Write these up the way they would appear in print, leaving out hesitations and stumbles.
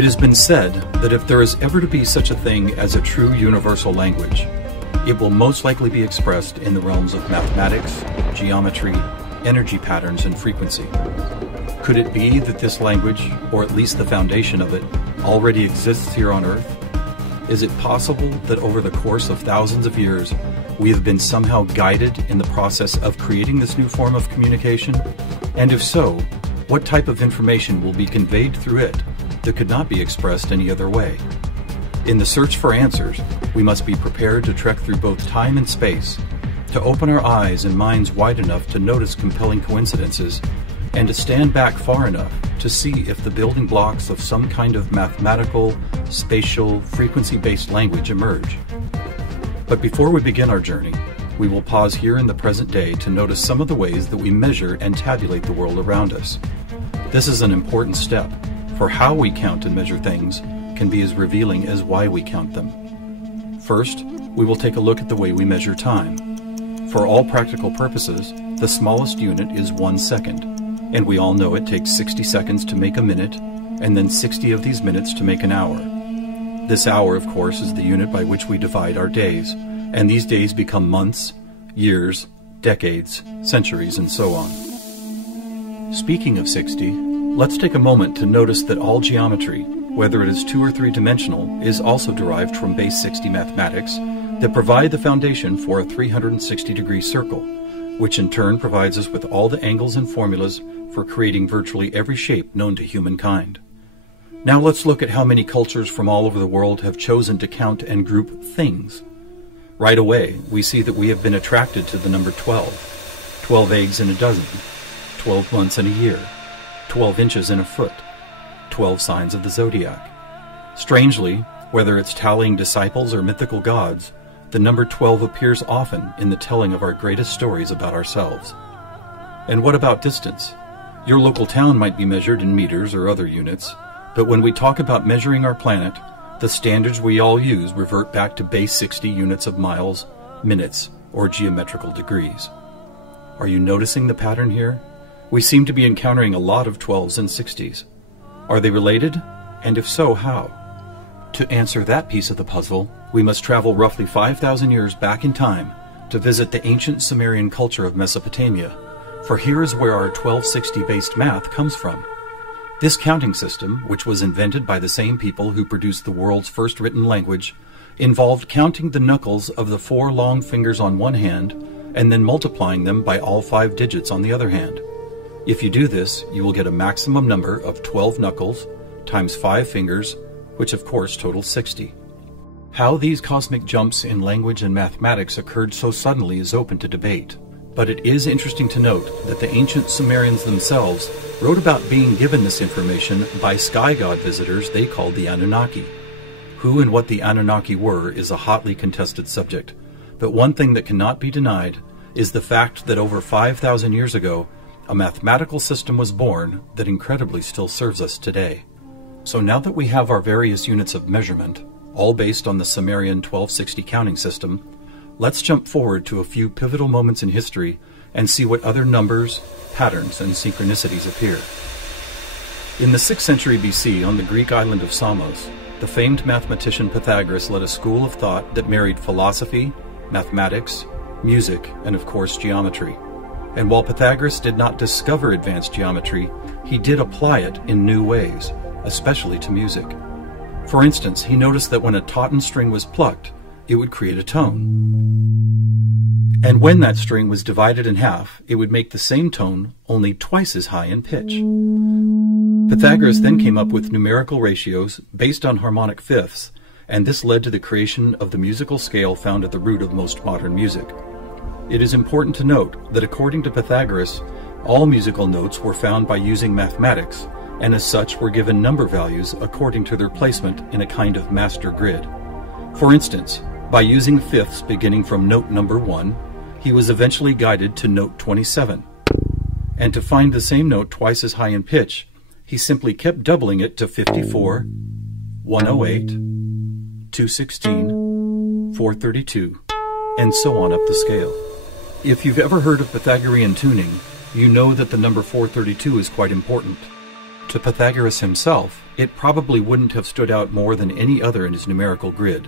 It has been said that if there is ever to be such a thing as a true universal language, it will most likely be expressed in the realms of mathematics, geometry, energy patterns, and frequency. Could it be that this language, or at least the foundation of it, already exists here on Earth? Is it possible that over the course of thousands of years, we have been somehow guided in the process of creating this new form of communication? And if so, what type of information will be conveyed through it that could not be expressed any other way? In the search for answers, we must be prepared to trek through both time and space, to open our eyes and minds wide enough to notice compelling coincidences, and to stand back far enough to see if the building blocks of some kind of mathematical, spatial, frequency-based language emerge. But before we begin our journey, we will pause here in the present day to notice some of the ways that we measure and tabulate the world around us. This is an important step, for how we count and measure things can be as revealing as why we count them. First, we will take a look at the way we measure time. For all practical purposes, the smallest unit is 1 second, and we all know it takes 60 seconds to make a minute, and then 60 of these minutes to make an hour. This hour, of course, is the unit by which we divide our days, and these days become months, years, decades, centuries, and so on. Speaking of 60, let's take a moment to notice that all geometry, whether it is 2 or 3 dimensional, is also derived from base 60 mathematics that provide the foundation for a 360-degree circle, which in turn provides us with all the angles and formulas for creating virtually every shape known to humankind. Now let's look at how many cultures from all over the world have chosen to count and group things. Right away, we see that we have been attracted to the number 12. 12 eggs in a dozen, 12 months in a year, 12 inches in a foot, 12 signs of the zodiac. Strangely, whether it's tallying disciples or mythical gods, the number 12 appears often in the telling of our greatest stories about ourselves. And what about distance? Your local town might be measured in meters or other units, but when we talk about measuring our planet, the standards we all use revert back to base 60 units of miles, minutes, or geometrical degrees. Are you noticing the pattern here? We seem to be encountering a lot of 12s and 60s. Are they related? And if so, how? To answer that piece of the puzzle, we must travel roughly 5,000 years back in time to visit the ancient Sumerian culture of Mesopotamia, for here is where our 1260-based math comes from. This counting system, which was invented by the same people who produced the world's first written language, involved counting the knuckles of the 4 long fingers on one hand and then multiplying them by all 5 digits on the other hand. If you do this, you will get a maximum number of 12 knuckles times 5 fingers, which of course totals 60. How these cosmic jumps in language and mathematics occurred so suddenly is open to debate. But it is interesting to note that the ancient Sumerians themselves wrote about being given this information by sky god visitors they called the Anunnaki. Who and what the Anunnaki were is a hotly contested subject, but one thing that cannot be denied is the fact that over 5,000 years ago, a mathematical system was born that incredibly still serves us today. So now that we have our various units of measurement, all based on the Sumerian 1260 counting system, let's jump forward to a few pivotal moments in history and see what other numbers, patterns, and synchronicities appear. In the 6th century BC, on the Greek island of Samos, the famed mathematician Pythagoras led a school of thought that married philosophy, mathematics, music, and of course geometry. And while Pythagoras did not discover advanced geometry, he did apply it in new ways, especially to music. For instance, he noticed that when a tauten string was plucked, it would create a tone. And when that string was divided in half, it would make the same tone only twice as high in pitch. Pythagoras then came up with numerical ratios based on harmonic fifths, and this led to the creation of the musical scale found at the root of most modern music. It is important to note that according to Pythagoras, all musical notes were found by using mathematics, and as such were given number values according to their placement in a kind of master grid. For instance, by using fifths beginning from note number 1, he was eventually guided to note 27. And to find the same note twice as high in pitch, he simply kept doubling it to 54, 108, 216, 432, and so on up the scale. If you've ever heard of Pythagorean tuning, you know that the number 432 is quite important. To Pythagoras himself, it probably wouldn't have stood out more than any other in his numerical grid.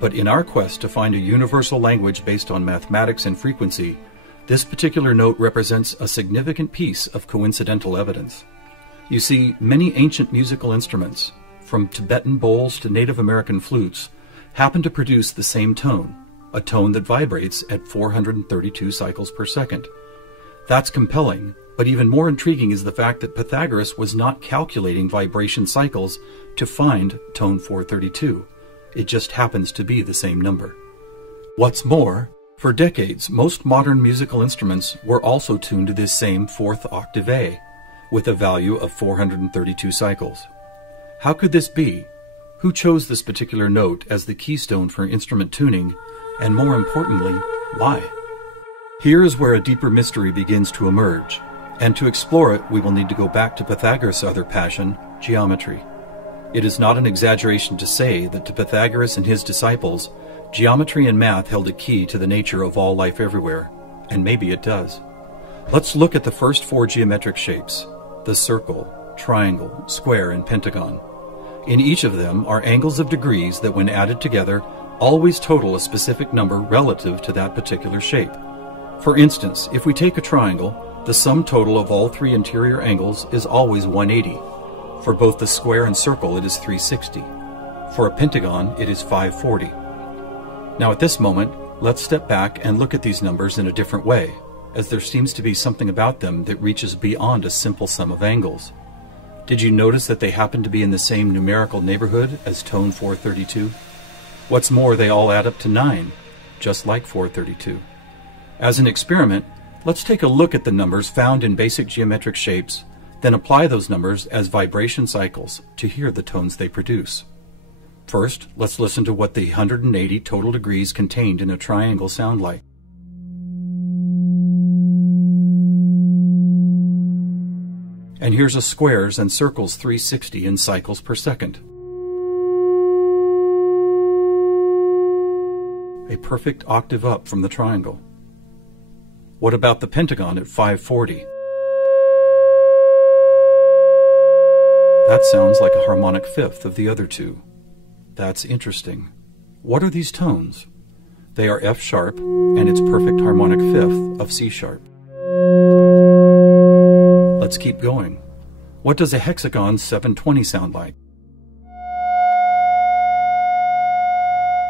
But in our quest to find a universal language based on mathematics and frequency, this particular note represents a significant piece of coincidental evidence. You see, many ancient musical instruments, from Tibetan bowls to Native American flutes, happen to produce the same tone, a tone that vibrates at 432 cycles per second. That's compelling, but even more intriguing is the fact that Pythagoras was not calculating vibration cycles to find tone 432. It just happens to be the same number. What's more, for decades, most modern musical instruments were also tuned to this same fourth octave A, with a value of 432 cycles. How could this be? Who chose this particular note as the keystone for instrument tuning? And more importantly, why? Here is where a deeper mystery begins to emerge. And to explore it, we will need to go back to Pythagoras' other passion, geometry. It is not an exaggeration to say that to Pythagoras and his disciples, geometry and math held a key to the nature of all life everywhere, and maybe it does. Let's look at the first four geometric shapes, the circle, triangle, square, and pentagon. In each of them are angles of degrees that, when added together, always total a specific number relative to that particular shape. For instance, if we take a triangle, the sum total of all three interior angles is always 180. For both the square and circle, it is 360. For a pentagon, it is 540. Now at this moment, let's step back and look at these numbers in a different way, as there seems to be something about them that reaches beyond a simple sum of angles. Did you notice that they happen to be in the same numerical neighborhood as tone 432? What's more, they all add up to 9, just like 432. As an experiment, let's take a look at the numbers found in basic geometric shapes, then apply those numbers as vibration cycles to hear the tones they produce. First, let's listen to what the 180 total degrees contained in a triangle sound like. And here's a squares and circles 360 in cycles per second. A perfect octave up from the triangle. What about the pentagon at 540? That sounds like a harmonic fifth of the other two. That's interesting. What are these tones? They are F sharp and its perfect harmonic fifth of C sharp. Let's keep going. What does a hexagon 720 sound like?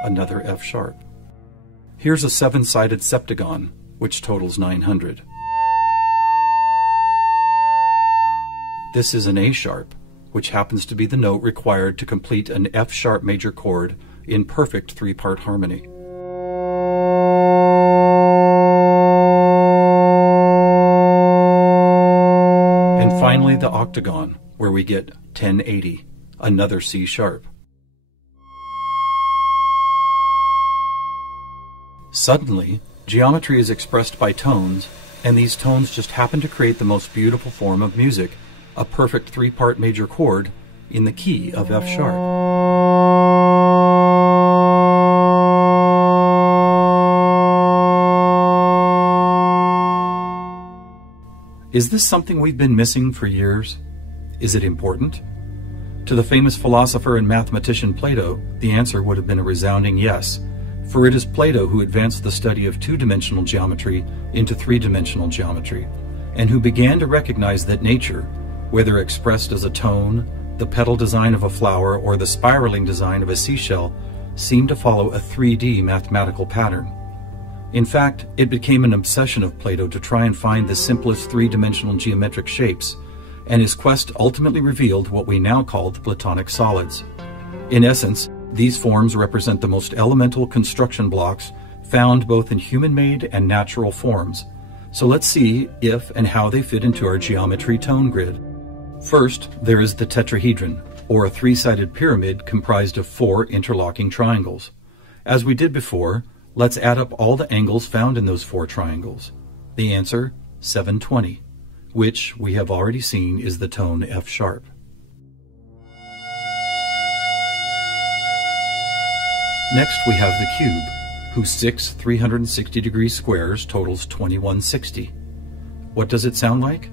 Another F sharp. Here's a seven-sided septagon, which totals 900. This is an A sharp, which happens to be the note required to complete an F sharp major chord in perfect three-part harmony. And finally the octagon, where we get 1080, another C sharp. Suddenly, geometry is expressed by tones, and these tones just happen to create the most beautiful form of music, a perfect three-part major chord in the key of F sharp. Is this something we've been missing for years? Is it important? To the famous philosopher and mathematician Plato, the answer would have been a resounding yes, for it is Plato who advanced the study of two-dimensional geometry into three-dimensional geometry, and who began to recognize that nature, whether expressed as a tone, the petal design of a flower, or the spiraling design of a seashell, seemed to follow a 3D mathematical pattern. In fact, it became an obsession of Plato to try and find the simplest three-dimensional geometric shapes, and his quest ultimately revealed what we now call the Platonic solids. In essence, these forms represent the most elemental construction blocks found both in human-made and natural forms. So let's see if and how they fit into our geometry tone grid. First, there is the tetrahedron, or a three-sided pyramid comprised of four interlocking triangles. As we did before, let's add up all the angles found in those four triangles. The answer, 720, which we have already seen is the tone F sharp. Next we have the cube, whose six 360-degree squares totals 2160. What does it sound like?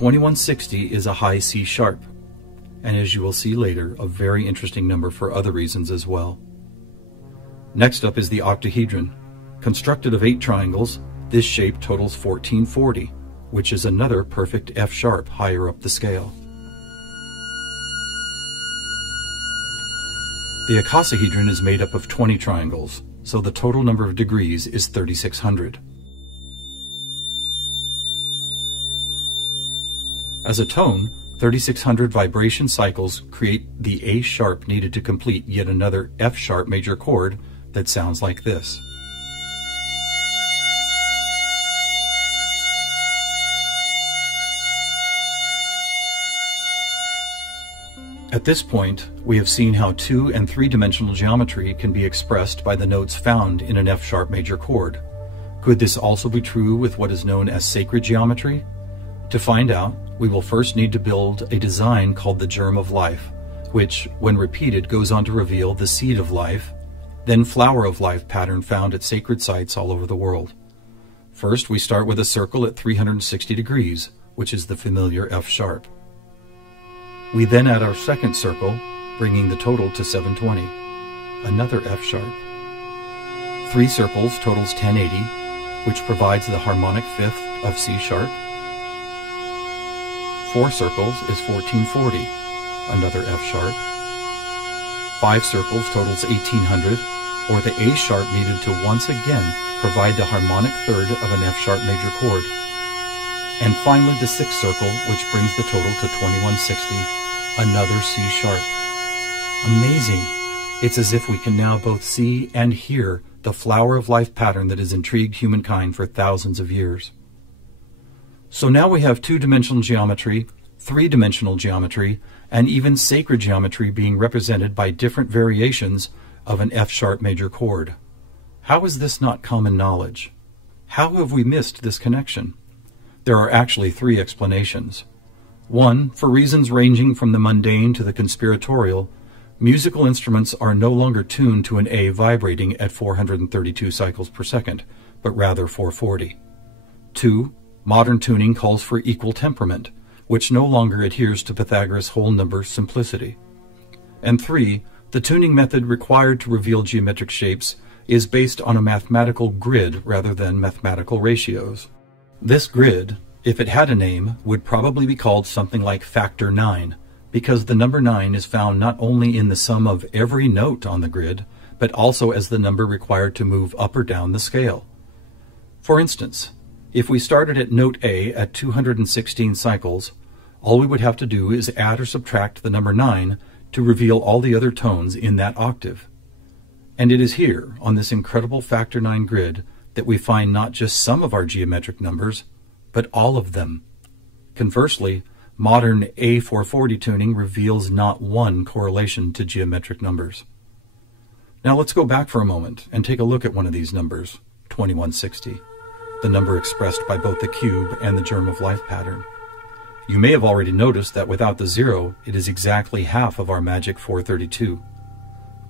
2160 is a high C sharp, and as you will see later, a very interesting number for other reasons as well. Next up is the octahedron. Constructed of 8 triangles, this shape totals 1440, which is another perfect F sharp higher up the scale. The icosahedron is made up of 20 triangles, so the total number of degrees is 3600. As a tone, 3600 vibration cycles create the A sharp needed to complete yet another F sharp major chord that sounds like this. At this point, we have seen how 2- and 3-dimensional geometry can be expressed by the notes found in an F sharp major chord. Could this also be true with what is known as sacred geometry? To find out, we will first need to build a design called the germ of life, which, when repeated, goes on to reveal the seed of life, then flower of life pattern found at sacred sites all over the world. First, we start with a circle at 360 degrees, which is the familiar F sharp. We then add our second circle, bringing the total to 720, another F sharp. 3 circles totals 1080, which provides the harmonic fifth of C sharp. 4 circles is 1440, another F sharp. 5 circles totals 1800, or the A sharp needed to once again provide the harmonic third of an F sharp major chord. And finally the 6th circle, which brings the total to 2160, another C sharp. Amazing! It's as if we can now both see and hear the flower of life pattern that has intrigued humankind for thousands of years. So now we have 2-dimensional geometry, 3-dimensional geometry, and even sacred geometry being represented by different variations of an F sharp major chord. How is this not common knowledge? How have we missed this connection? There are actually 3 explanations. 1, for reasons ranging from the mundane to the conspiratorial, musical instruments are no longer tuned to an A vibrating at 432 cycles per second, but rather 440. 2, modern tuning calls for equal temperament, which no longer adheres to Pythagoras' whole number simplicity. And 3, the tuning method required to reveal geometric shapes is based on a mathematical grid rather than mathematical ratios. This grid, if it had a name, would probably be called something like factor 9, because the number 9 is found not only in the sum of every note on the grid, but also as the number required to move up or down the scale. For instance, if we started at note A at 216 cycles, all we would have to do is add or subtract the number 9 to reveal all the other tones in that octave. And it is here, on this incredible factor 9 grid, that we find not just some of our geometric numbers, but all of them. Conversely, modern A440 tuning reveals not one correlation to geometric numbers. Now let's go back for a moment and take a look at one of these numbers, 2160, the number expressed by both the cube and the germ of life pattern. You may have already noticed that without the 0, it is exactly half of our magic 432.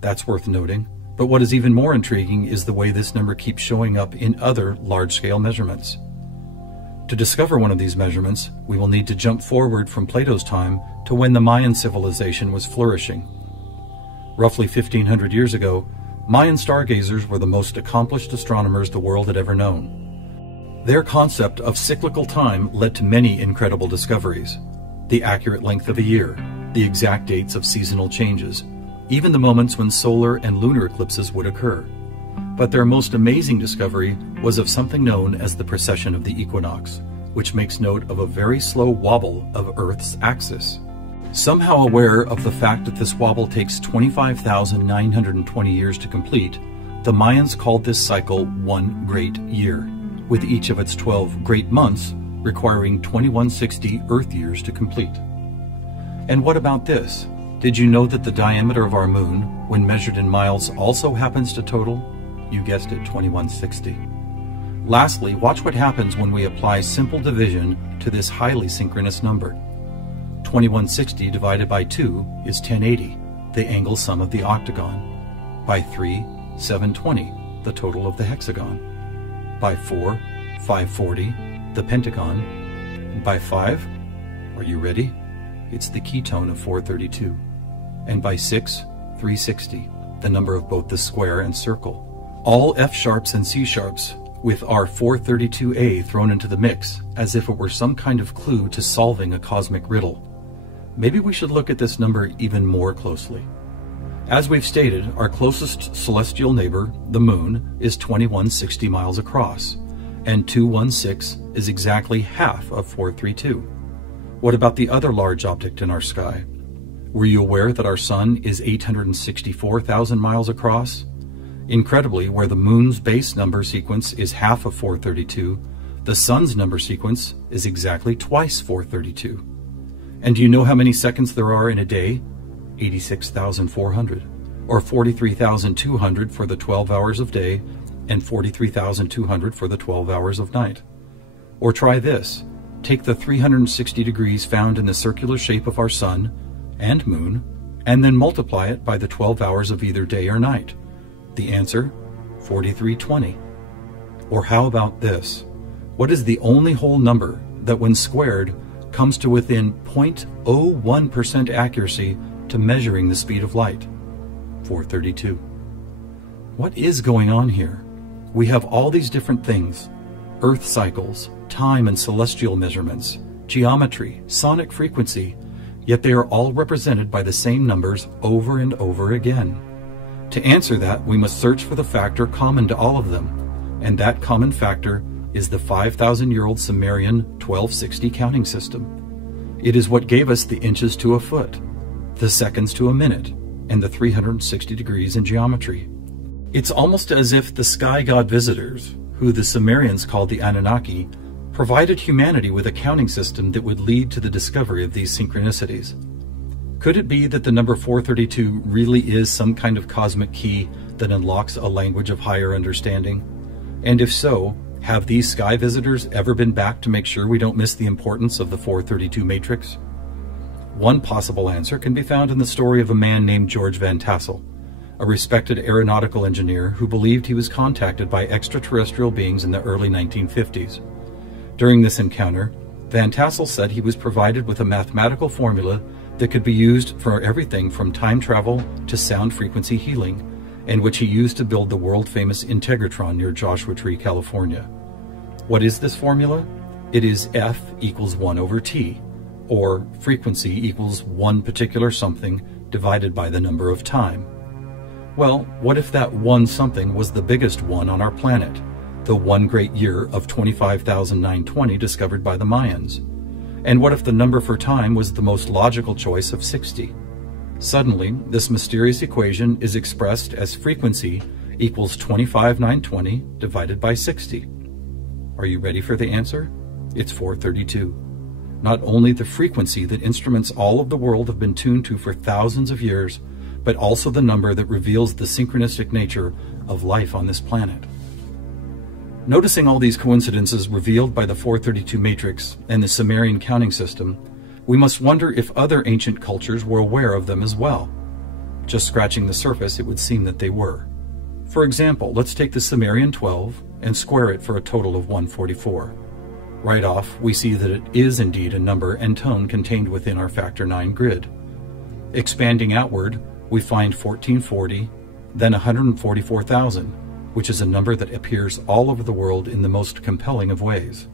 That's worth noting, but what is even more intriguing is the way this number keeps showing up in other large-scale measurements. To discover one of these measurements, we will need to jump forward from Plato's time to when the Mayan civilization was flourishing. Roughly 1500 years ago, Mayan stargazers were the most accomplished astronomers the world had ever known. Their concept of cyclical time led to many incredible discoveries: the accurate length of a year, the exact dates of seasonal changes, even the moments when solar and lunar eclipses would occur. But their most amazing discovery was of something known as the precession of the equinox, which makes note of a very slow wobble of Earth's axis. Somehow aware of the fact that this wobble takes 25,920 years to complete, the Mayans called this cycle one great year, with each of its 12 great months requiring 2160 Earth years to complete. And what about this? Did you know that the diameter of our moon, when measured in miles, also happens to total? You guessed it, 2160. Lastly, watch what happens when we apply simple division to this highly synchronous number. 2160 divided by 2 is 1080, the angle sum of the octagon. By 3, 720, the total of the hexagon. By 4, 540, the pentagon. By 5, Are you ready? It's the ketone of 432. And by 6, 360, the number of both the square and circle. All F sharps and C sharps with our 432A thrown into the mix as if it were some kind of clue to solving a cosmic riddle. Maybe we should look at this number even more closely. As we've stated, our closest celestial neighbor, the Moon, is 2160 miles across, and 216 is exactly half of 432. What about the other large object in our sky? Were you aware that our Sun is 864,000 miles across? Incredibly, where the Moon's base number sequence is half of 432, the Sun's number sequence is exactly twice 432. And do you know how many seconds there are in a day? 86,400, or 43,200 for the 12 hours of day, and 43,200 for the 12 hours of night. Or try this. Take the 360 degrees found in the circular shape of our Sun and Moon, and then multiply it by the 12 hours of either day or night. The answer, 4320. Or how about this? What is the only whole number that when squared comes to within 0.01% accuracy to measuring the speed of light? 432. What is going on here? We have all these different things: Earth cycles, time and celestial measurements, geometry, sonic frequency, yet they are all represented by the same numbers over and over again. To answer that, we must search for the factor common to all of them, and that common factor is the 5,000-year-old Sumerian 1260 counting system. It is what gave us the inches to a foot, the seconds to a minute, and the 360 degrees in geometry. It's almost as if the sky god visitors, who the Sumerians called the Anunnaki, provided humanity with a counting system that would lead to the discovery of these synchronicities. Could it be that the number 432 really is some kind of cosmic key that unlocks a language of higher understanding? And if so, have these sky visitors ever been back to make sure we don't miss the importance of the 432 matrix? One possible answer can be found in the story of a man named George Van Tassel, a respected aeronautical engineer who believed he was contacted by extraterrestrial beings in the early 1950s. During this encounter, Van Tassel said he was provided with a mathematical formula that could be used for everything from time travel to sound frequency healing, and which he used to build the world-famous Integratron near Joshua Tree, California. What is this formula? It is F equals 1 over T, or frequency equals one particular something divided by the number of time. Well, what if that one something was the biggest one on our planet, the one great year of 25,920 discovered by the Mayans? And what if the number for time was the most logical choice of 60? Suddenly, this mysterious equation is expressed as frequency equals 25,920 divided by 60. Are you ready for the answer? It's 432. Not only the frequency that instruments all of the world have been tuned to for thousands of years, but also the number that reveals the synchronistic nature of life on this planet. Noticing all these coincidences revealed by the 432 matrix and the Sumerian counting system, we must wonder if other ancient cultures were aware of them as well. Just scratching the surface, it would seem that they were. For example, let's take the Sumerian 12 and square it for a total of 144. Right off, we see that it is indeed a number and tone contained within our factor 9 grid. Expanding outward, we find 1440, then 144,000, which is a number that appears all over the world in the most compelling of ways.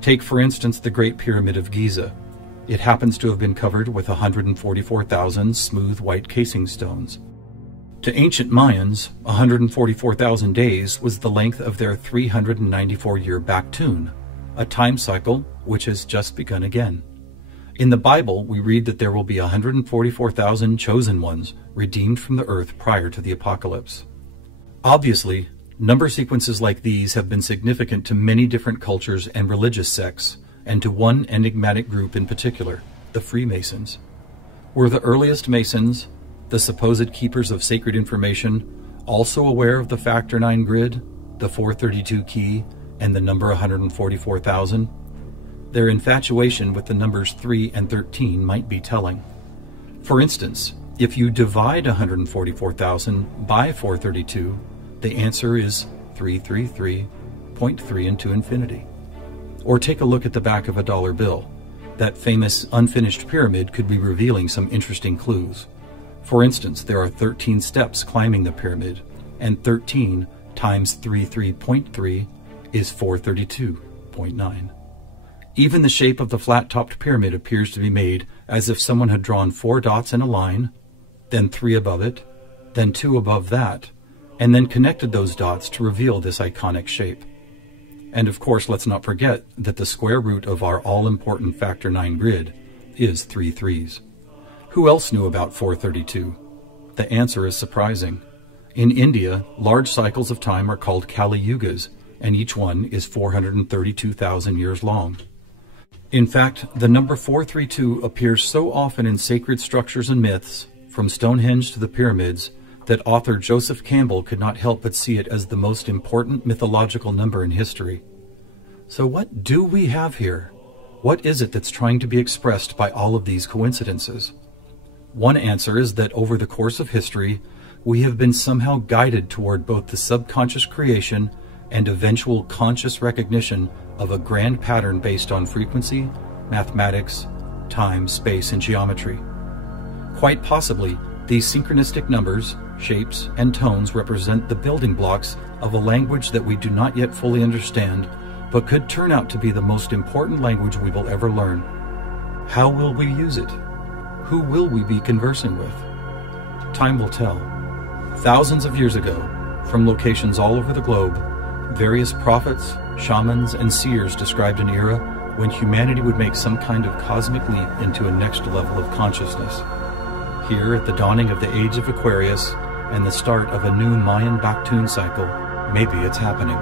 Take, for instance, the Great Pyramid of Giza. It happens to have been covered with 144,000 smooth white casing stones. To ancient Mayans, 144,000 days was the length of their 394-year Baktun, a time cycle which has just begun again. In the Bible, we read that there will be 144,000 chosen ones redeemed from the earth prior to the apocalypse. Obviously, number sequences like these have been significant to many different cultures and religious sects, and to one enigmatic group in particular, the Freemasons. Were the earliest Masons, the supposed keepers of sacred information, also aware of the factor 9 grid, the 432 key, and the number 144,000? Their infatuation with the numbers 3 and 13 might be telling. For instance, if you divide 144,000 by 432, the answer is 333.3 into infinity. Or take a look at the back of a dollar bill. That famous unfinished pyramid could be revealing some interesting clues. For instance, there are 13 steps climbing the pyramid, and 13 times 33.3 is 432.9. Even the shape of the flat-topped pyramid appears to be made as if someone had drawn 4 dots in a line, then 3 above it, then 2 above that, and then connected those dots to reveal this iconic shape. And of course, let's not forget that the square root of our all-important factor 9 grid is 3 threes. Who else knew about 432? The answer is surprising. In India, large cycles of time are called Kali Yugas, and each one is 432,000 years long. In fact, the number 432 appears so often in sacred structures and myths, from Stonehenge to the pyramids, that author Joseph Campbell could not help but see it as the most important mythological number in history. So what do we have here? What is it that's trying to be expressed by all of these coincidences? One answer is that over the course of history, we have been somehow guided toward both the subconscious creation and eventual conscious recognition of a grand pattern based on frequency, mathematics, time, space, and geometry. Quite possibly, these synchronistic numbers, shapes, and tones represent the building blocks of a language that we do not yet fully understand, but could turn out to be the most important language we will ever learn. How will we use it? Who will we be conversing with? Time will tell. Thousands of years ago, from locations all over the globe, various prophets, shamans, and seers described an era when humanity would make some kind of cosmic leap into a next level of consciousness. Here, at the dawning of the age of Aquarius and the start of a new Mayan Baktun cycle, maybe it's happening.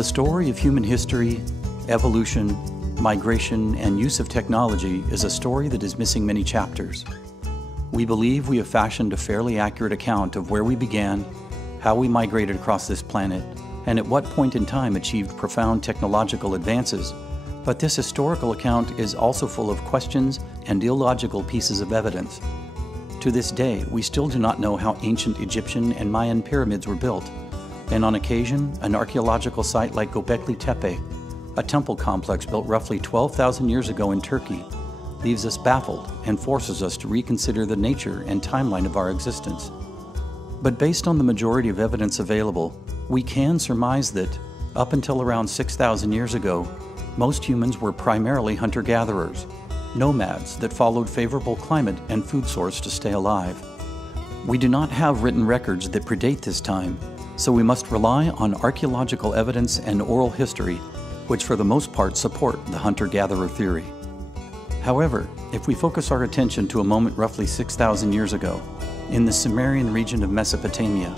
The story of human history, evolution, migration, and use of technology is a story that is missing many chapters. We believe we have fashioned a fairly accurate account of where we began, how we migrated across this planet, and at what point in time achieved profound technological advances. But this historical account is also full of questions and illogical pieces of evidence. To this day, we still do not know how ancient Egyptian and Mayan pyramids were built, and on occasion, an archaeological site like Göbekli Tepe, a temple complex built roughly 12,000 years ago in Turkey, leaves us baffled and forces us to reconsider the nature and timeline of our existence. But based on the majority of evidence available, we can surmise that, up until around 6,000 years ago, most humans were primarily hunter-gatherers, nomads that followed favorable climate and food source to stay alive. We do not have written records that predate this time, so we must rely on archaeological evidence and oral history, which for the most part support the hunter-gatherer theory. However, if we focus our attention to a moment roughly 6,000 years ago, in the Sumerian region of Mesopotamia,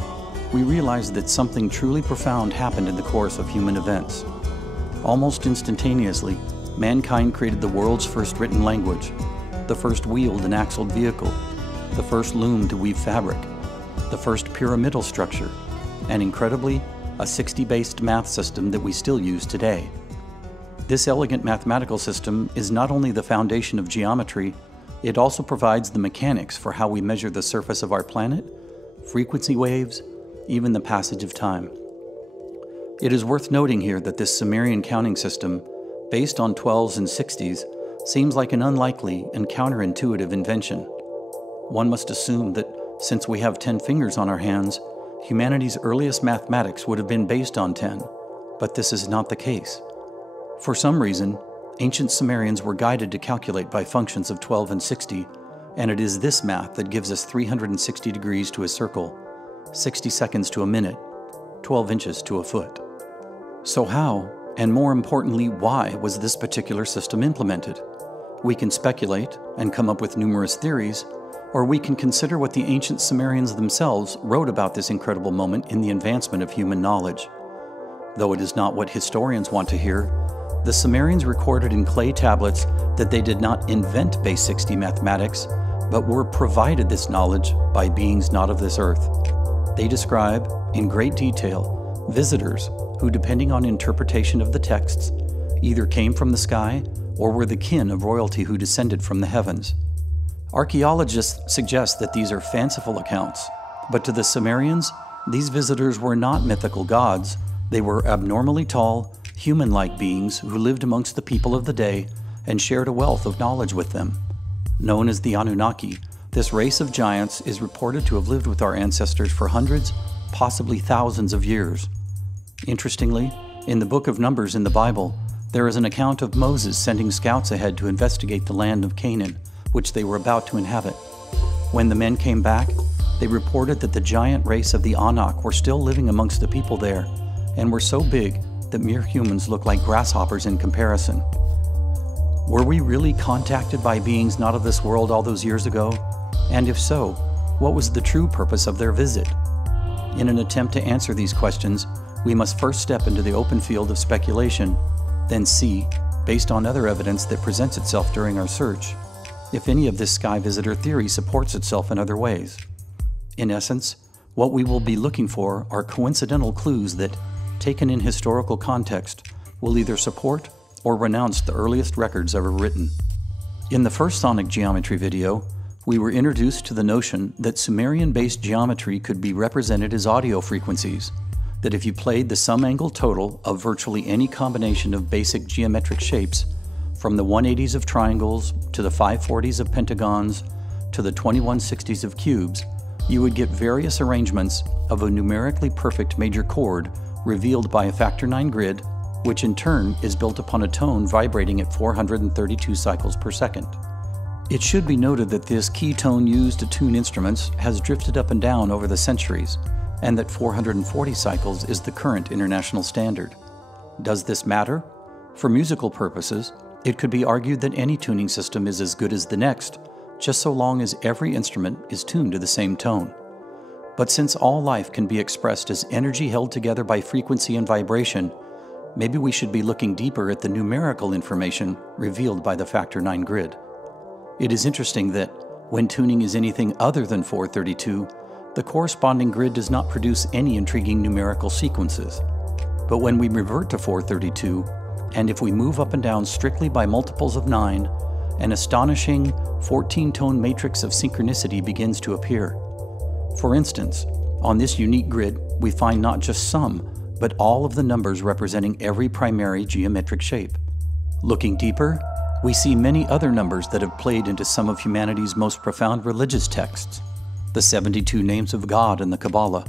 we realize that something truly profound happened in the course of human events. Almost instantaneously, mankind created the world's first written language, the first wheeled and axled vehicle, the first loom to weave fabric, the first pyramidal structure, and incredibly, a 60-based math system that we still use today. This elegant mathematical system is not only the foundation of geometry, it also provides the mechanics for how we measure the surface of our planet, frequency waves, even the passage of time. It is worth noting here that this Sumerian counting system, based on 12s and 60s, seems like an unlikely and counterintuitive invention. One must assume that since we have 10 fingers on our hands, humanity's earliest mathematics would have been based on 10, but this is not the case. For some reason, ancient Sumerians were guided to calculate by functions of 12 and 60, and it is this math that gives us 360 degrees to a circle, 60 seconds to a minute, 12 inches to a foot. So how, and more importantly, why was this particular system implemented? We can speculate and come up with numerous theories, or we can consider what the ancient Sumerians themselves wrote about this incredible moment in the advancement of human knowledge. Though it is not what historians want to hear, the Sumerians recorded in clay tablets that they did not invent base 60 mathematics, but were provided this knowledge by beings not of this earth. They describe, in great detail, visitors who, depending on interpretation of the texts, either came from the sky or were the kin of royalty who descended from the heavens. Archaeologists suggest that these are fanciful accounts, but to the Sumerians, these visitors were not mythical gods. They were abnormally tall, human-like beings who lived amongst the people of the day and shared a wealth of knowledge with them. Known as the Anunnaki, this race of giants is reported to have lived with our ancestors for hundreds, possibly thousands of years. Interestingly, in the book of Numbers in the Bible, there is an account of Moses sending scouts ahead to investigate the land of Canaan, which they were about to inhabit. When the men came back, they reported that the giant race of the Anak were still living amongst the people there, and were so big that mere humans looked like grasshoppers in comparison. Were we really contacted by beings not of this world all those years ago? And if so, what was the true purpose of their visit? In an attempt to answer these questions, we must first step into the open field of speculation, then see, based on other evidence that presents itself during our search, if any of this sky visitor theory supports itself in other ways. In essence, what we will be looking for are coincidental clues that, taken in historical context, will either support or renounce the earliest records ever written. In the first sonic geometry video, we were introduced to the notion that Sumerian-based geometry could be represented as audio frequencies, that if you played the sum-angle total of virtually any combination of basic geometric shapes, from the 180s of triangles to the 540s of pentagons to the 2160s of cubes, you would get various arrangements of a numerically perfect major chord revealed by a factor 9 grid, which in turn is built upon a tone vibrating at 432 cycles per second. It should be noted that this key tone used to tune instruments has drifted up and down over the centuries, and that 440 cycles is the current international standard. Does this matter? For musical purposes, it could be argued that any tuning system is as good as the next, just so long as every instrument is tuned to the same tone. But since all life can be expressed as energy held together by frequency and vibration, maybe we should be looking deeper at the numerical information revealed by the Factor 9 grid. It is interesting that, when tuning is anything other than 432, the corresponding grid does not produce any intriguing numerical sequences. But when we revert to 432, and if we move up and down strictly by multiples of 9, an astonishing 14-tone matrix of synchronicity begins to appear. For instance, on this unique grid, we find not just some, but all of the numbers representing every primary geometric shape. Looking deeper, we see many other numbers that have played into some of humanity's most profound religious texts. The 72 names of God in the Kabbalah.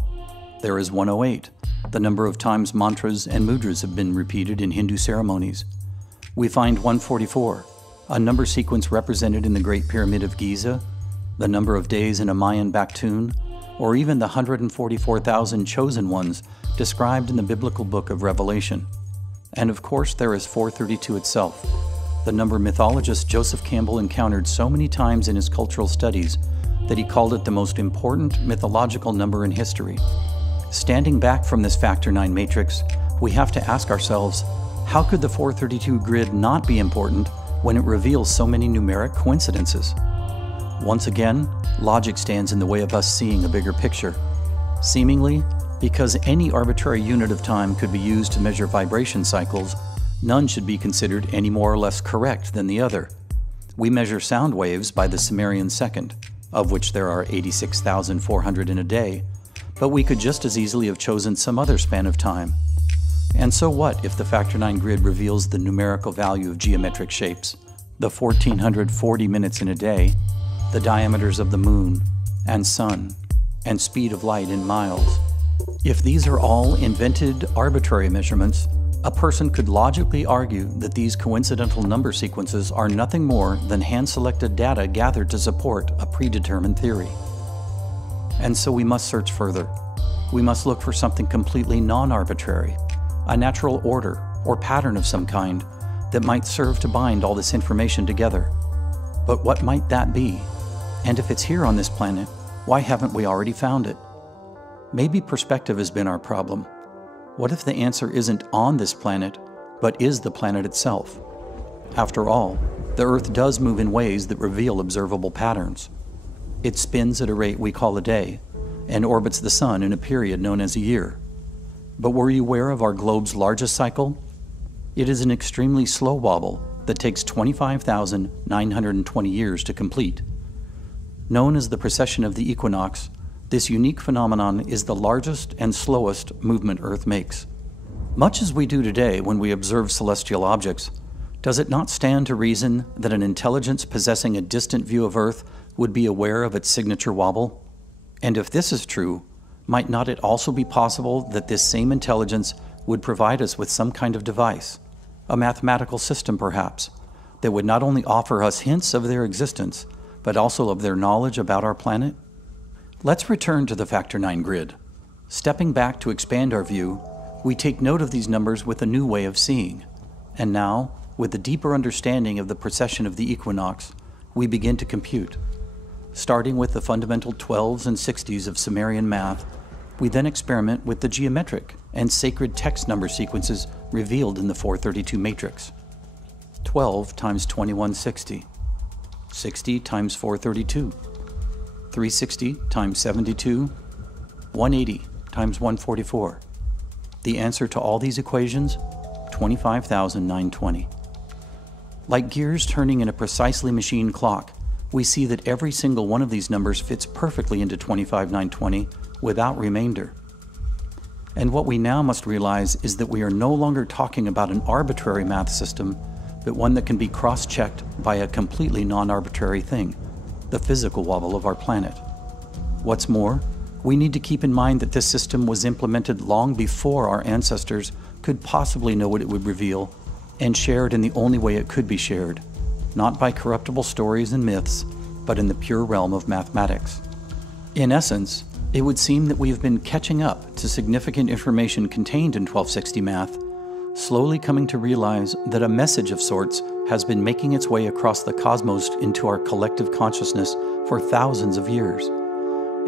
There is 108, the number of times mantras and mudras have been repeated in Hindu ceremonies. We find 144, a number sequence represented in the Great Pyramid of Giza, the number of days in a Mayan Baktun, or even the 144,000 chosen ones described in the biblical book of Revelation. And of course there is 432 itself, the number mythologist Joseph Campbell encountered so many times in his cultural studies that he called it the most important mythological number in history. Standing back from this Factor 9 matrix, we have to ask ourselves, how could the 432 grid not be important when it reveals so many numeric coincidences? Once again, logic stands in the way of us seeing a bigger picture. Seemingly, because any arbitrary unit of time could be used to measure vibration cycles, none should be considered any more or less correct than the other. We measure sound waves by the Sumerian second, of which there are 86,400 in a day, but we could just as easily have chosen some other span of time. And so what if the Factor 9 grid reveals the numerical value of geometric shapes, the 1440 minutes in a day, the diameters of the moon and sun, and speed of light in miles? If these are all invented arbitrary measurements, a person could logically argue that these coincidental number sequences are nothing more than hand-selected data gathered to support a predetermined theory. And so we must search further. We must look for something completely non-arbitrary, a natural order or pattern of some kind that might serve to bind all this information together. But what might that be? And if it's here on this planet, why haven't we already found it? Maybe perspective has been our problem. What if the answer isn't on this planet, but is the planet itself? After all, the Earth does move in ways that reveal observable patterns. It spins at a rate we call a day, and orbits the Sun in a period known as a year. But were you aware of our globe's largest cycle? It is an extremely slow wobble that takes 25,920 years to complete. Known as the precession of the equinox, this unique phenomenon is the largest and slowest movement Earth makes. Much as we do today when we observe celestial objects, does it not stand to reason that an intelligence possessing a distant view of Earth would be aware of its signature wobble? And if this is true, might not it also be possible that this same intelligence would provide us with some kind of device, a mathematical system perhaps, that would not only offer us hints of their existence, but also of their knowledge about our planet? Let's return to the Factor 9 grid. Stepping back to expand our view, we take note of these numbers with a new way of seeing. And now, with a deeper understanding of the precession of the equinox, we begin to compute. Starting with the fundamental 12s and 60s of Sumerian math, we then experiment with the geometric and sacred text number sequences revealed in the 432 matrix. 12 times 2160, 60 times 432, 360 times 72, 180 times 144. The answer to all these equations, 25,920. Like gears turning in a precisely machined clock, we see that every single one of these numbers fits perfectly into 25,920 without remainder. And what we now must realize is that we are no longer talking about an arbitrary math system, but one that can be cross-checked by a completely non-arbitrary thing, the physical wobble of our planet. What's more, we need to keep in mind that this system was implemented long before our ancestors could possibly know what it would reveal, and shared in the only way it could be shared, not by corruptible stories and myths, but in the pure realm of mathematics. In essence, it would seem that we have been catching up to significant information contained in 1260 math, slowly coming to realize that a message of sorts has been making its way across the cosmos into our collective consciousness for thousands of years.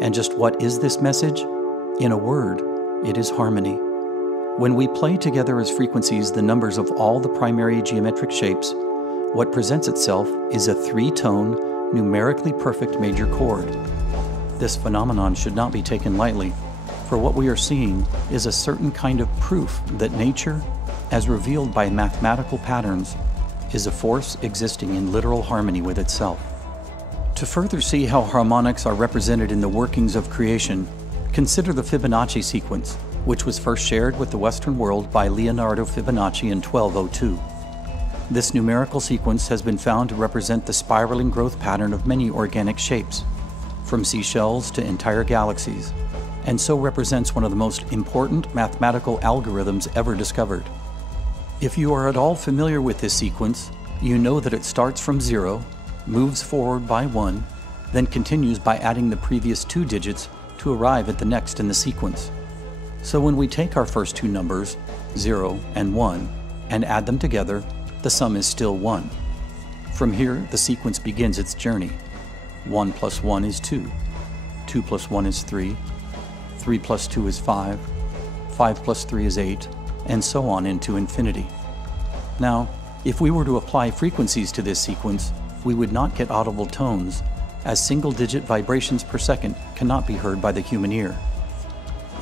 And just what is this message? In a word, it is harmony. When we play together as frequencies the numbers of all the primary geometric shapes, what presents itself is a three-tone, numerically perfect major chord. This phenomenon should not be taken lightly, for what we are seeing is a certain kind of proof that nature, as revealed by mathematical patterns, is a force existing in literal harmony with itself. To further see how harmonics are represented in the workings of creation, consider the Fibonacci sequence, which was first shared with the Western world by Leonardo Fibonacci in 1202. This numerical sequence has been found to represent the spiraling growth pattern of many organic shapes, from seashells to entire galaxies, and so represents one of the most important mathematical algorithms ever discovered. If you are at all familiar with this sequence, you know that it starts from 0, moves forward by 1, then continues by adding the previous 2 digits to arrive at the next in the sequence. So when we take our first two numbers, 0 and 1, and add them together, the sum is still 1. From here, the sequence begins its journey. 1 plus 1 is 2, 2 plus 1 is 3, 3 plus 2 is 5, 5 plus 3 is 8, and so on into infinity. Now, if we were to apply frequencies to this sequence, we would not get audible tones, as single-digit vibrations per second cannot be heard by the human ear.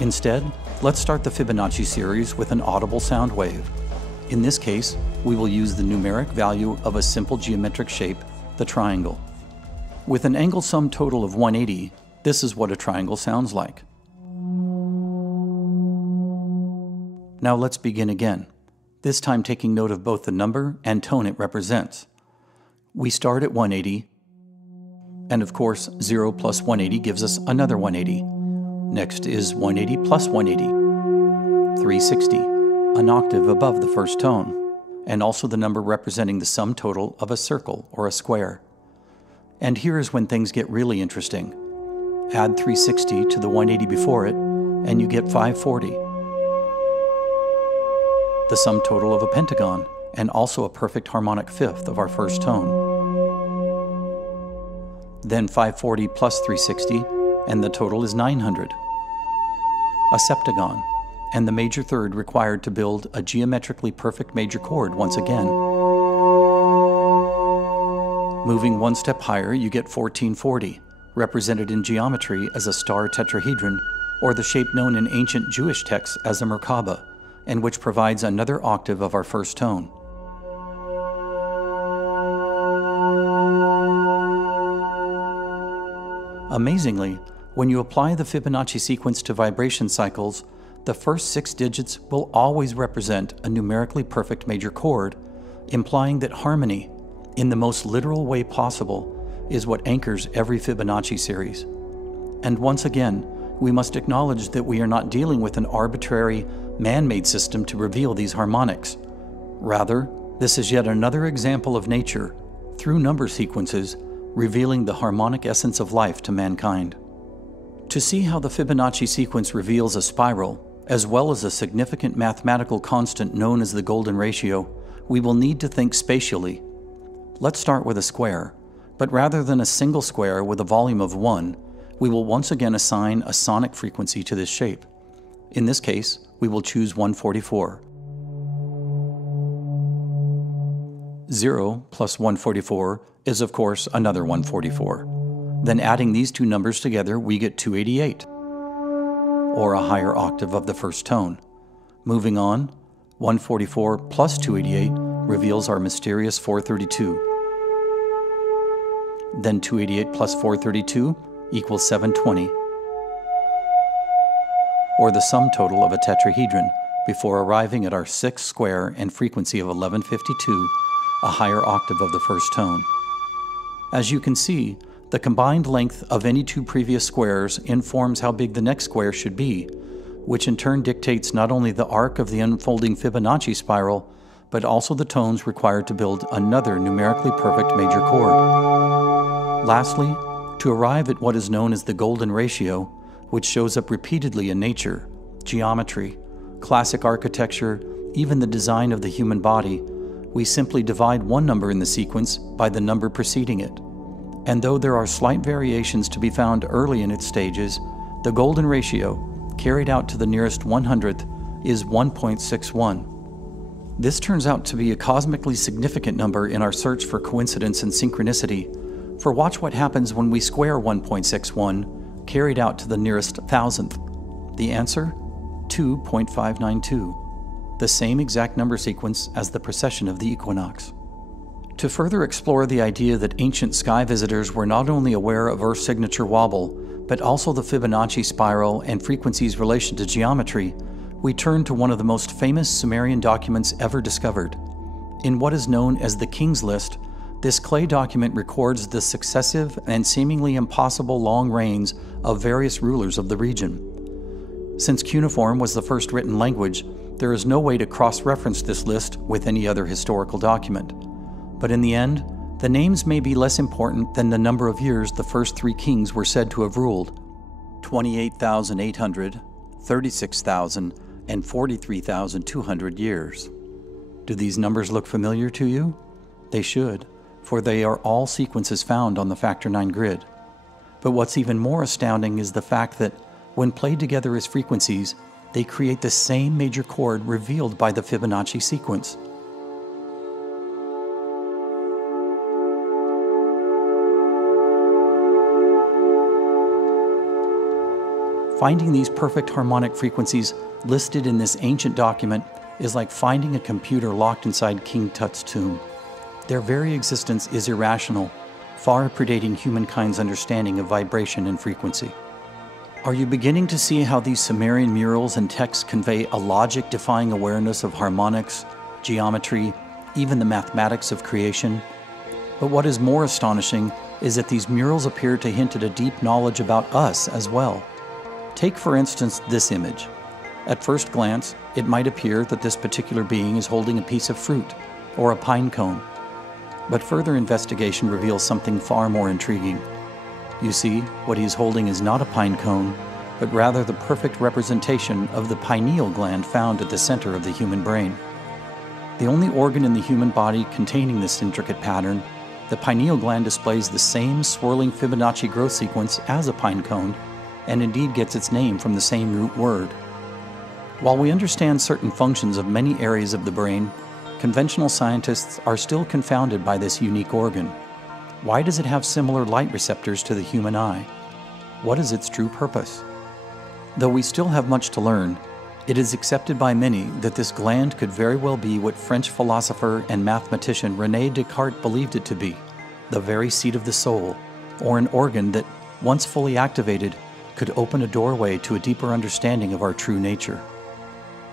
Instead, let's start the Fibonacci series with an audible sound wave. In this case, we will use the numeric value of a simple geometric shape, the triangle. With an angle sum total of 180, this is what a triangle sounds like. Now let's begin again, this time taking note of both the number and tone it represents. We start at 180, and of course 0 plus 180 gives us another 180. Next is 180 plus 180, 360, an octave above the first tone, and also the number representing the sum total of a circle or a square. And here is when things get really interesting. Add 360 to the 180 before it, and you get 540. The sum total of a pentagon, and also a perfect harmonic fifth of our first tone. Then 540 plus 360, and the total is 900. A septagon, and the major third required to build a geometrically perfect major chord once again. Moving one step higher, you get 1440, represented in geometry as a star tetrahedron, or the shape known in ancient Jewish texts as a Merkaba, and which provides another octave of our first tone. Amazingly, when you apply the Fibonacci sequence to vibration cycles, the first 6 digits will always represent a numerically perfect major chord, implying that harmony, in the most literal way possible, is what anchors every Fibonacci series. And once again, we must acknowledge that we are not dealing with an arbitrary, man-made system to reveal these harmonics. Rather, this is yet another example of nature, through number sequences, revealing the harmonic essence of life to mankind. To see how the Fibonacci sequence reveals a spiral, as well as a significant mathematical constant known as the golden ratio, we will need to think spatially. Let's start with a square, but rather than a single square with a volume of 1, we will once again assign a sonic frequency to this shape. In this case, we will choose 144. 0 plus 144 is of course another 144. Then adding these two numbers together, we get 288, or a higher octave of the first tone. Moving on, 144 plus 288 reveals our mysterious 432. Then 288 plus 432 equals 720, or the sum total of a tetrahedron, before arriving at our sixth square and frequency of 1152, a higher octave of the first tone. As you can see, the combined length of any two previous squares informs how big the next square should be, which in turn dictates not only the arc of the unfolding Fibonacci spiral, but also the tones required to build another numerically perfect major chord. Lastly, to arrive at what is known as the golden ratio, which shows up repeatedly in nature, geometry, classic architecture, even the design of the human body, we simply divide one number in the sequence by the number preceding it. And though there are slight variations to be found early in its stages, the golden ratio, carried out to the nearest 100th, is 1.61. This turns out to be a cosmically significant number in our search for coincidence and synchronicity, for watch what happens when we square 1.61 carried out to the nearest thousandth. The answer? 2.592, the same exact number sequence as the precession of the equinox. To further explore the idea that ancient sky visitors were not only aware of Earth's signature wobble, but also the Fibonacci spiral and frequency's relation to geometry, we turn to one of the most famous Sumerian documents ever discovered. In what is known as the King's List, this clay document records the successive and seemingly impossible long reigns of various rulers of the region. Since cuneiform was the first written language, there is no way to cross-reference this list with any other historical document. But in the end, the names may be less important than the number of years the first three kings were said to have ruled: 28,800, 36,000, and 43,200 years. Do these numbers look familiar to you? They should, for they are all sequences found on the Factor 9 grid. But what's even more astounding is the fact that, when played together as frequencies, they create the same major chord revealed by the Fibonacci sequence. Finding these perfect harmonic frequencies listed in this ancient document is like finding a computer locked inside King Tut's tomb. Their very existence is irrational, far predating humankind's understanding of vibration and frequency. Are you beginning to see how these Sumerian murals and texts convey a logic-defying awareness of harmonics, geometry, even the mathematics of creation? But what is more astonishing is that these murals appear to hint at a deep knowledge about us as well. Take, for instance, this image. At first glance, it might appear that this particular being is holding a piece of fruit or a pine cone. But further investigation reveals something far more intriguing. You see, what he is holding is not a pine cone, but rather the perfect representation of the pineal gland found at the center of the human brain. The only organ in the human body containing this intricate pattern, the pineal gland displays the same swirling Fibonacci growth sequence as a pine cone, and indeed gets its name from the same root word. While we understand certain functions of many areas of the brain, conventional scientists are still confounded by this unique organ. Why does it have similar light receptors to the human eye? What is its true purpose? Though we still have much to learn, it is accepted by many that this gland could very well be what French philosopher and mathematician René Descartes believed it to be, the very seat of the soul, or an organ that, once fully activated, could open a doorway to a deeper understanding of our true nature.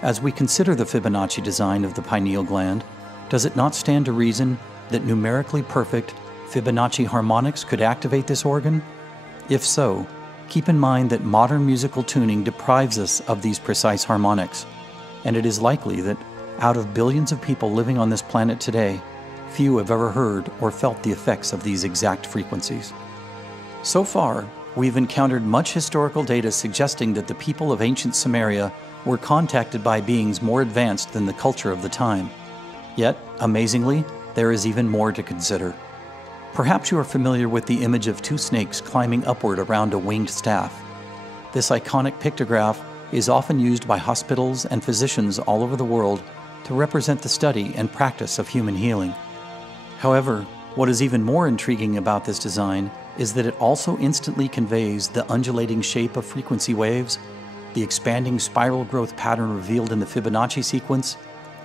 As we consider the Fibonacci design of the pineal gland, does it not stand to reason that numerically perfect Fibonacci harmonics could activate this organ? If so, keep in mind that modern musical tuning deprives us of these precise harmonics, and it is likely that, out of billions of people living on this planet today, few have ever heard or felt the effects of these exact frequencies. So far, we've encountered much historical data suggesting that the people of ancient Sumeria were contacted by beings more advanced than the culture of the time. Yet, amazingly, there is even more to consider. Perhaps you are familiar with the image of two snakes climbing upward around a winged staff. This iconic pictograph is often used by hospitals and physicians all over the world to represent the study and practice of human healing. However, what is even more intriguing about this design is that it also instantly conveys the undulating shape of frequency waves, the expanding spiral growth pattern revealed in the Fibonacci sequence,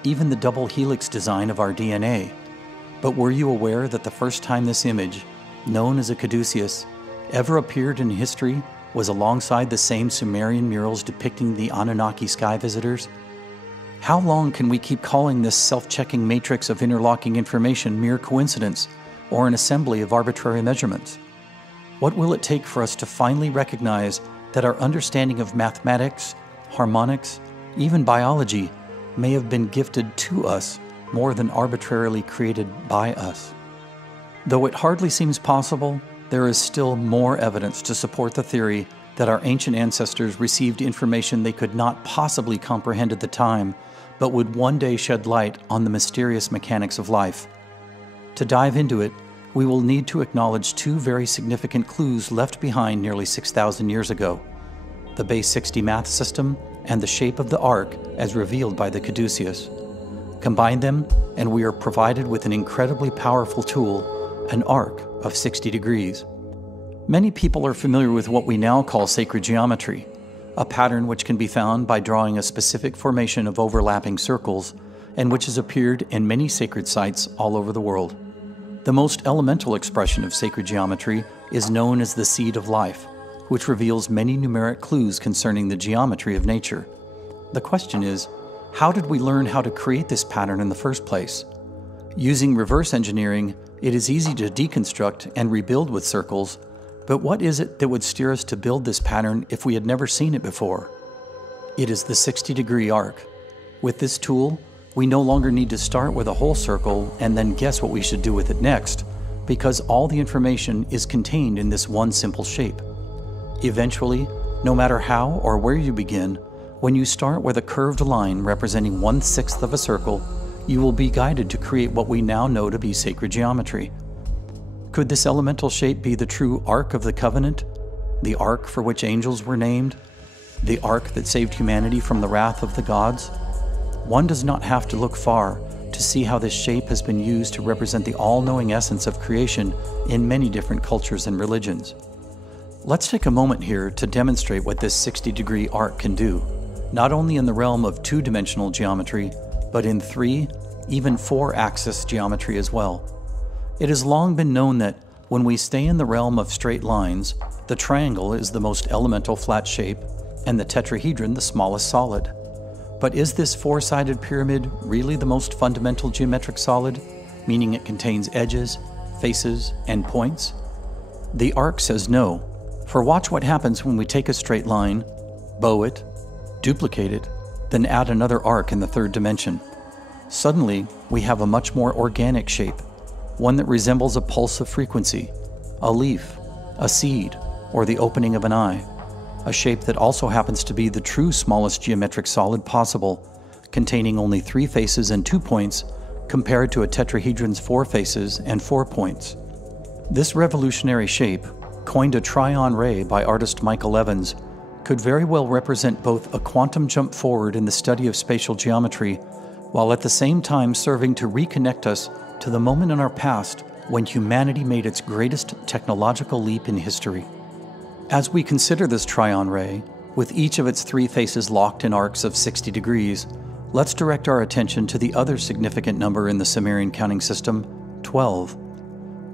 even the double helix design of our DNA. But were you aware that the first time this image, known as a caduceus, ever appeared in history was alongside the same Sumerian murals depicting the Anunnaki sky visitors? How long can we keep calling this self-checking matrix of interlocking information mere coincidence or an assembly of arbitrary measurements? What will it take for us to finally recognize that our understanding of mathematics, harmonics, even biology may have been gifted to us more than arbitrarily created by us? Though it hardly seems possible, there is still more evidence to support the theory that our ancient ancestors received information they could not possibly comprehend at the time, but would one day shed light on the mysterious mechanics of life. To dive into it, we will need to acknowledge two very significant clues left behind nearly 6,000 years ago: the base 60 math system and the shape of the arc as revealed by the caduceus. Combine them, and we are provided with an incredibly powerful tool, an arc of 60 degrees. Many people are familiar with what we now call sacred geometry, a pattern which can be found by drawing a specific formation of overlapping circles, and which has appeared in many sacred sites all over the world. The most elemental expression of sacred geometry is known as the seed of life, which reveals many numeric clues concerning the geometry of nature. The question is, how did we learn how to create this pattern in the first place? Using reverse engineering, it is easy to deconstruct and rebuild with circles, but what is it that would steer us to build this pattern if we had never seen it before? It is the 60-degree arc. With this tool, we no longer need to start with a whole circle and then guess what we should do with it next, because all the information is contained in this one simple shape. Eventually, no matter how or where you begin, when you start with a curved line representing 1/6 of a circle, you will be guided to create what we now know to be sacred geometry. Could this elemental shape be the true Ark of the Covenant? The Ark for which angels were named? The Ark that saved humanity from the wrath of the gods? One does not have to look far to see how this shape has been used to represent the all-knowing essence of creation in many different cultures and religions. Let's take a moment here to demonstrate what this 60-degree arc can do, not only in the realm of two-dimensional geometry, but in 3, even 4-axis geometry as well. It has long been known that when we stay in the realm of straight lines, the triangle is the most elemental flat shape, and the tetrahedron the smallest solid. But is this 4-sided pyramid really the most fundamental geometric solid, meaning it contains edges, faces, and points? The arc says no, for watch what happens when we take a straight line, bow it, duplicate it, then add another arc in the 3rd dimension. Suddenly, we have a much more organic shape, one that resembles a pulse of frequency, a leaf, a seed, or the opening of an eye, a shape that also happens to be the true smallest geometric solid possible, containing only 3 faces and 2 points, compared to a tetrahedron's 4 faces and 4 points. This revolutionary shape, coined a Tryon ray by artist Michael Evans, could very well represent both a quantum jump forward in the study of spatial geometry, while at the same time serving to reconnect us to the moment in our past when humanity made its greatest technological leap in history. As we consider this Tryon ray, with each of its 3 faces locked in arcs of 60 degrees, let's direct our attention to the other significant number in the Sumerian counting system, 12.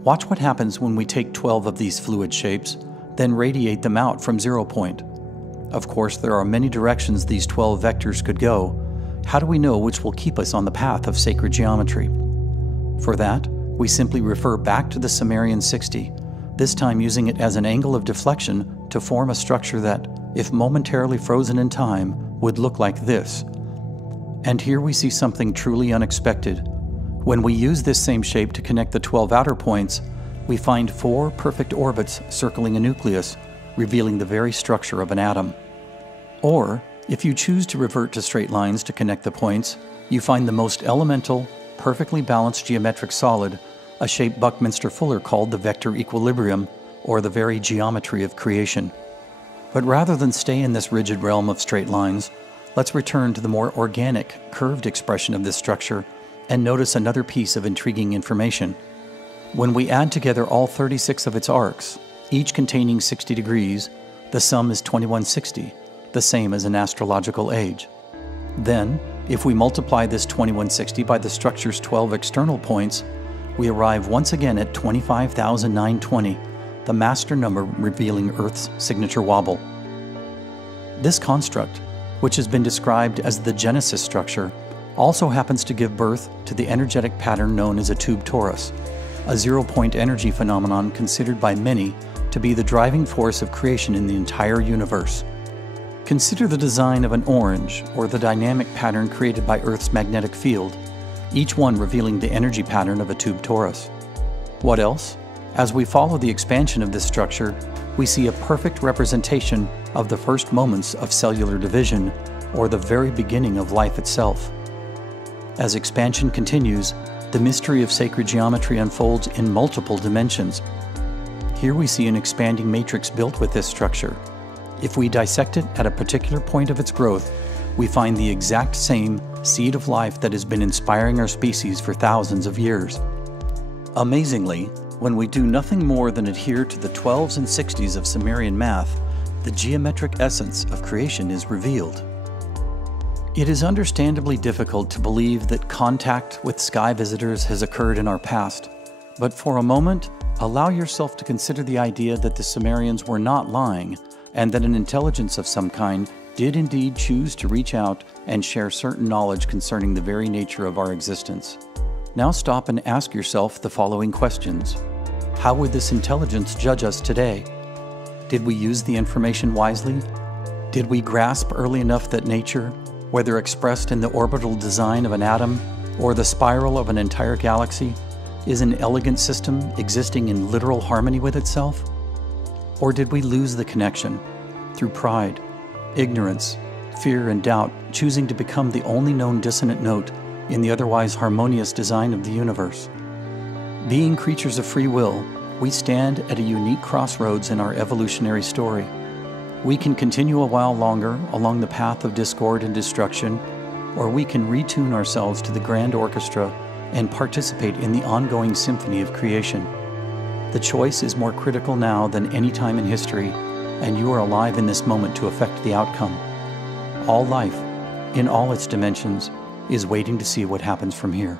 Watch what happens when we take 12 of these fluid shapes, then radiate them out from 0 point. Of course, there are many directions these 12 vectors could go. How do we know which will keep us on the path of sacred geometry? For that, we simply refer back to the Sumerian 60, this time using it as an angle of deflection to form a structure that, if momentarily frozen in time, would look like this. And here we see something truly unexpected. When we use this same shape to connect the 12 outer points, we find 4 perfect orbits circling a nucleus, revealing the very structure of an atom. Or, if you choose to revert to straight lines to connect the points, you find the most elemental, perfectly balanced geometric solid, a shape Buckminster Fuller called the vector equilibrium, or the very geometry of creation. But rather than stay in this rigid realm of straight lines, let's return to the more organic, curved expression of this structure and notice another piece of intriguing information. When we add together all 36 of its arcs, each containing 60 degrees, the sum is 2160, the same as an astrological age. Then, if we multiply this 2160 by the structure's 12 external points, we arrive once again at 25,920, the master number revealing Earth's signature wobble. This construct, which has been described as the Genesis structure, also happens to give birth to the energetic pattern known as a tube torus, a zero-point energy phenomenon considered by many to be the driving force of creation in the entire universe. Consider the design of an orange, or the dynamic pattern created by Earth's magnetic field, each one revealing the energy pattern of a tube torus. What else? As we follow the expansion of this structure, we see a perfect representation of the first moments of cellular division, or the very beginning of life itself. As expansion continues, the mystery of sacred geometry unfolds in multiple dimensions. Here we see an expanding matrix built with this structure. If we dissect it at a particular point of its growth, we find the exact same seed of life that has been inspiring our species for thousands of years. Amazingly, when we do nothing more than adhere to the 12s and 60s of Sumerian math, the geometric essence of creation is revealed. It is understandably difficult to believe that contact with sky visitors has occurred in our past, but for a moment, allow yourself to consider the idea that the Sumerians were not lying, and that an intelligence of some kind did indeed choose to reach out and share certain knowledge concerning the very nature of our existence. Now stop and ask yourself the following questions. How would this intelligence judge us today? Did we use the information wisely? Did we grasp early enough that nature, whether expressed in the orbital design of an atom or the spiral of an entire galaxy, is an elegant system existing in literal harmony with itself? Or did we lose the connection through pride, ignorance, fear, and doubt, choosing to become the only known dissonant note in the otherwise harmonious design of the universe? Being creatures of free will, we stand at a unique crossroads in our evolutionary story. We can continue a while longer along the path of discord and destruction, or we can retune ourselves to the grand orchestra and participate in the ongoing symphony of creation. The choice is more critical now than any time in history, and you are alive in this moment to affect the outcome. All life, in all its dimensions, is waiting to see what happens from here.